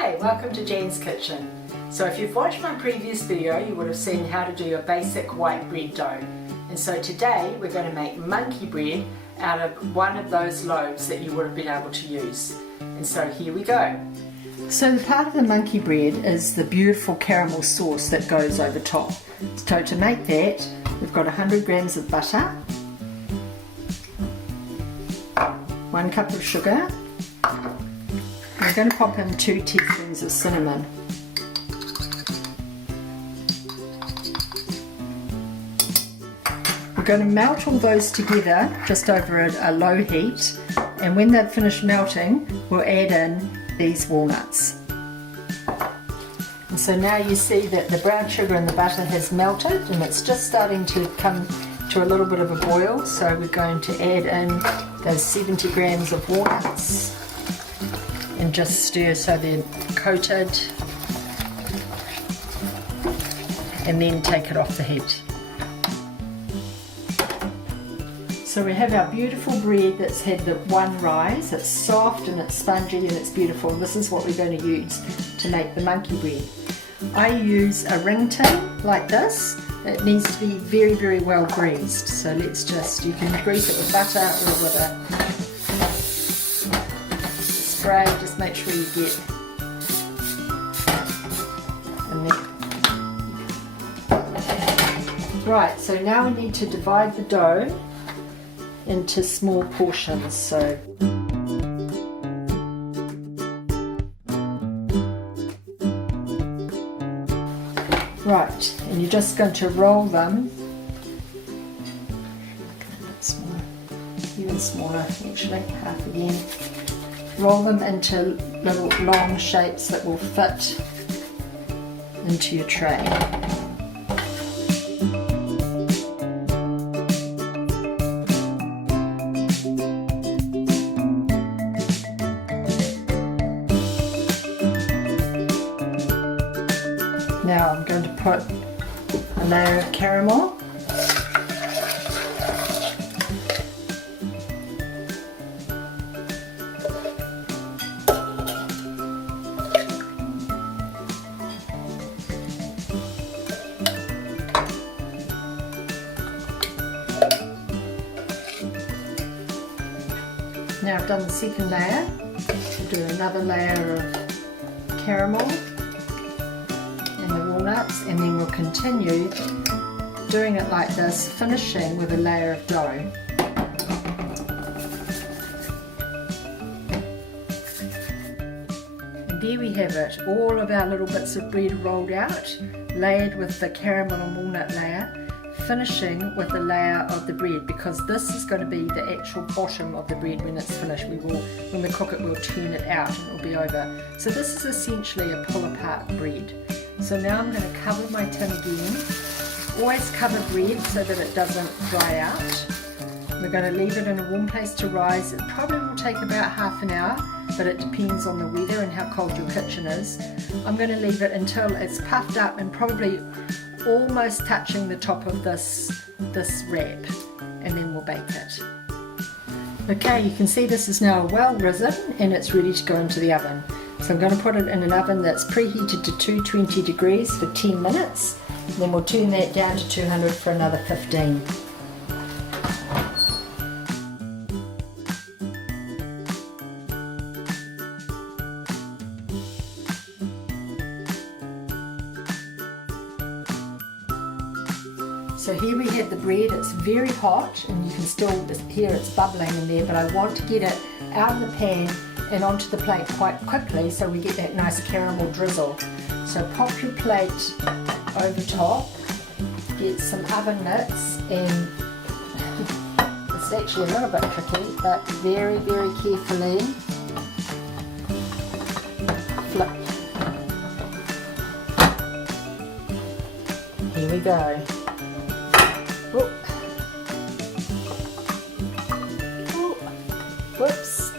Hi, welcome to Jen's Kitchen. So if you've watched my previous video, you would have seen how to do a basic white bread dough. And so today we're going to make monkey bread out of one of those loaves that you would have been able to use. And so here we go. So the part of the monkey bread is the beautiful caramel sauce that goes over top. So to make that, we've got 100 grams of butter, 1 cup of sugar. I'm going to pop in 2 teaspoons of cinnamon. We're going to melt all those together just over a low heat, and when they've finished melting we'll add in these walnuts. And so now you see that the brown sugar and the butter has melted and it's just starting to come to a little bit of a boil, so we're going to add in those 70 grams of walnuts and just stir so they're coated, and then take it off the heat. So we have our beautiful bread that's had the one rise. It's soft and it's spongy and it's beautiful. This is what we're going to use to make the monkey bread. I use a ring tin like this. It needs to be very, very well greased. So let's just, you can grease it with butter or with a spray. Just make sure you get in there. Right, so now we need to divide the dough into small portions. So right, and you're just going to roll them, even smaller actually, half again. Roll them into little long shapes that will fit into your tray. Now I'm going to put a layer of caramel, now I've done the second layer. We'll do another layer of caramel and the walnuts, and then we'll continue doing it like this, finishing with a layer of dough. And there we have it, all of our little bits of bread rolled out, layered with the caramel and walnut layer, finishing with a layer of the bread, because this is going to be the actual bottom of the bread when it's finished. When we cook it, we'll turn it out and it'll be over. So this is essentially a pull apart bread. So now I'm going to cover my tin again. Always cover bread so that it doesn't dry out. We're going to leave it in a warm place to rise. It probably will take about half an hour, but it depends on the weather and how cold your kitchen is. I'm going to leave it until it's puffed up and probably almost touching the top of this wrap, and then we'll bake it. Okay, you can see this is now well risen and it's ready to go into the oven. So I'm going to put it in an oven that's preheated to 220 degrees for 10 minutes. And then we'll turn that down to 200 for another 15. So here we have the bread. It's very hot and you can still hear it's bubbling in there, but I want to get it out of the pan and onto the plate quite quickly so we get that nice caramel drizzle. So pop your plate over top, get some oven mitts, and it's actually a little bit tricky, but very, very carefully flip. Here we go. Whoop. Oh, whoops.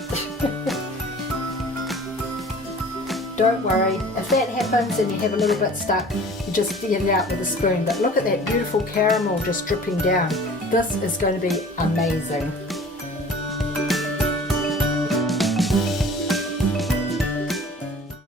Don't worry, if that happens and you have a little bit stuck, you just get it out with a spoon. But look at that beautiful caramel just dripping down. This is going to be amazing.